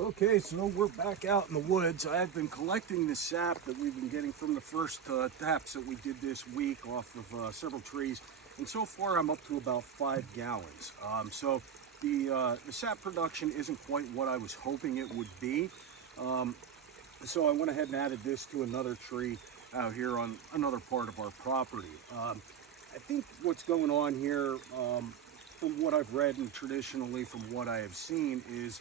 Okay, so we're back out in the woods. I've been collecting the sap that we've been getting from the first taps that we did this week off of several trees, and so far I'm up to about 5 gallons. So the sap production isn't quite what I was hoping it would be. So I went ahead and added this to another tree out here on another part of our property. I think what's going on here, from what I've read and traditionally from what I have seen, is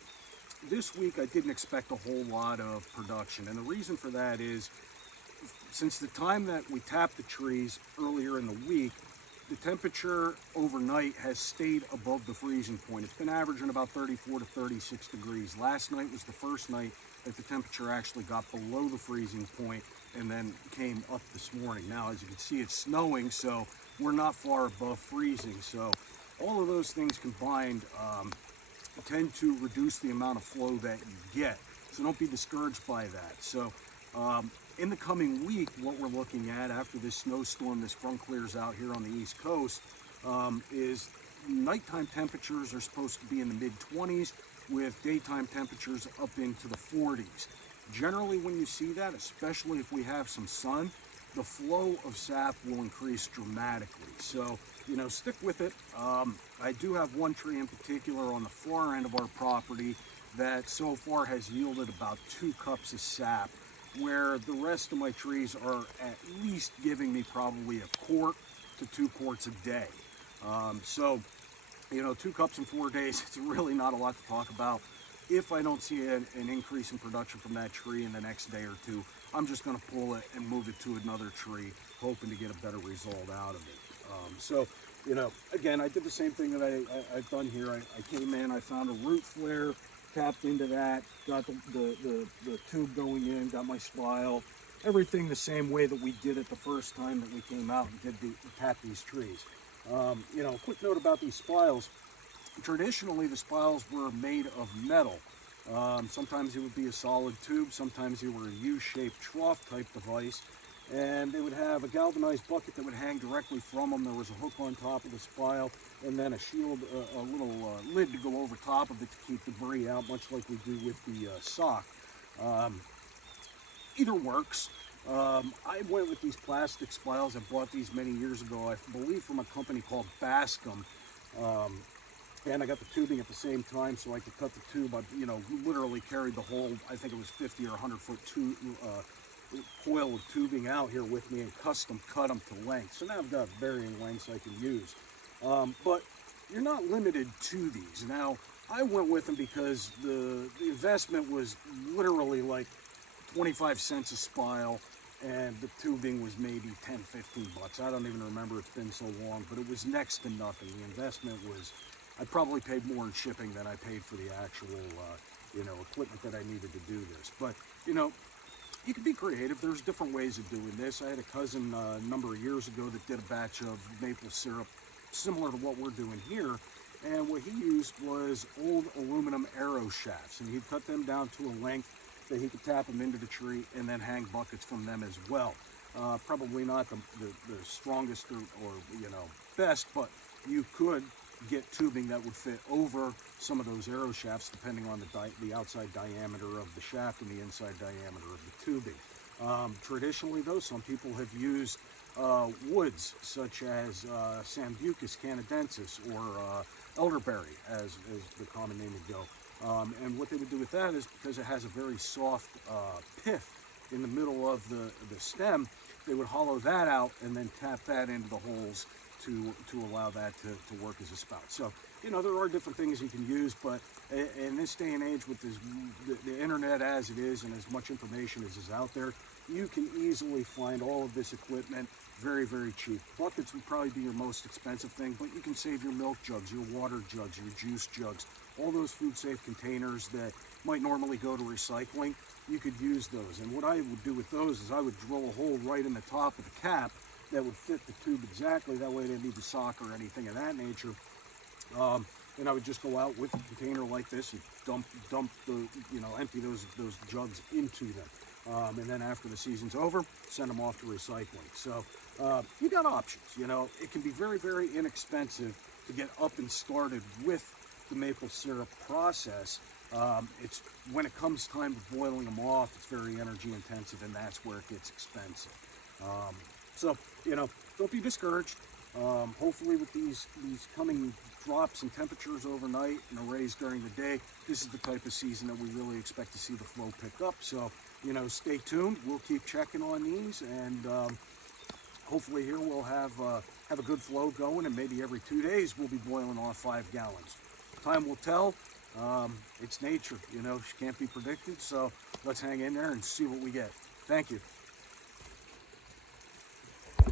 this week I didn't expect a whole lot of production, and the reason for that is since the time that we tapped the trees earlier in the week, the temperature overnight has stayed above the freezing point. It's been averaging about 34 to 36 degrees. Last night was the first night that the temperature actually got below the freezing point and then came up this morning. Now, as you can see, it's snowing, so we're not far above freezing. So all of those things combined tend to reduce the amount of flow that you get. So don't be discouraged by that. So in the coming week, what we're looking at after this snowstorm, this front clears out here on the East Coast, is nighttime temperatures are supposed to be in the mid-20s with daytime temperatures up into the 40s. Generally, when you see that, especially if we have some sun, the flow of sap will increase dramatically. So, stick with it. I do have one tree in particular on the far end of our property that so far has yielded about 2 cups of sap, where the rest of my trees are at least giving me probably 1 quart to 2 quarts a day. So, 2 cups in 4 days, it's really not a lot to talk about. If I don't see an increase in production from that tree in the next day or two, I'm just going to pull it and move it to another tree, hoping to get a better result out of it. So, again, I did the same thing that I've done here. I came in, I found a root flare, tapped into that, got the tube going in, got my spile, everything the same way that we did it the first time that we came out and tapped these trees. Quick note about these spiles. Traditionally, the spiles were made of metal. Sometimes it would be a solid tube, sometimes they were a U-shaped trough type device, and they would have a galvanized bucket that would hang directly from them. There was a hook on top of the spile, and then a shield, a little lid to go over top of it to keep debris out, much like we do with the sock. Either works. I went with these plastic spiles. I bought these many years ago, I believe from a company called Bascom. And I got the tubing at the same time, so I could cut the tube. I, literally carried the whole, I think it was 50 or 100-foot coil of tubing out here with me and custom cut them to length. So now I've got varying lengths I can use. But you're not limited to these. Now, I went with them because the investment was literally like 25 cents a spile, and the tubing was maybe 10, 15 bucks. I don't even remember, it's been so long, but it was next to nothing. The investment was, I probably paid more in shipping than I paid for the actual, equipment that I needed to do this. But, you can be creative. There's different ways of doing this. I had a cousin a number of years ago that did a batch of maple syrup similar to what we're doing here. And what he used was old aluminum arrow shafts. And he'd cut them down to a length that he could tap them into the tree and then hang buckets from them as well. Probably not the strongest or best, but you could get tubing that would fit over some of those arrow shafts depending on the outside diameter of the shaft and the inside diameter of the tubing. Traditionally though, some people have used woods such as Sambucus canadensis or elderberry as the common name would go. And what they would do with that is, because it has a very soft pith in the middle of the stem, they would hollow that out and then tap that into the holes to allow that to work as a spout. So, there are different things you can use, but in this day and age with the internet as it is and as much information as is out there, you can easily find all of this equipment very, very cheap. Buckets would probably be your most expensive thing, but you can save your milk jugs, your water jugs, your juice jugs, all those food-safe containers that might normally go to recycling. You could use those. And what I would do with those is I would drill a hole right in the top of the cap that would fit the tube exactly. That way they didn't need the sock or anything of that nature. And I would just go out with a container like this and dump the, empty those jugs into them. And then after the season's over, send them off to recycling. So you got options. It can be very, very inexpensive to get up and started with the maple syrup process. It's when it comes time to boiling them off, it's very energy intensive, and that's where it gets expensive. So, don't be discouraged. Hopefully with these coming drops in temperatures overnight and a raise during the day, this is the type of season that we really expect to see the flow pick up. So, stay tuned. We'll keep checking on these, and hopefully here we'll have a good flow going, and maybe every 2 days we'll be boiling off 5 gallons. Time will tell. It's nature, she can't be predicted. So let's hang in there and see what we get. Thank you.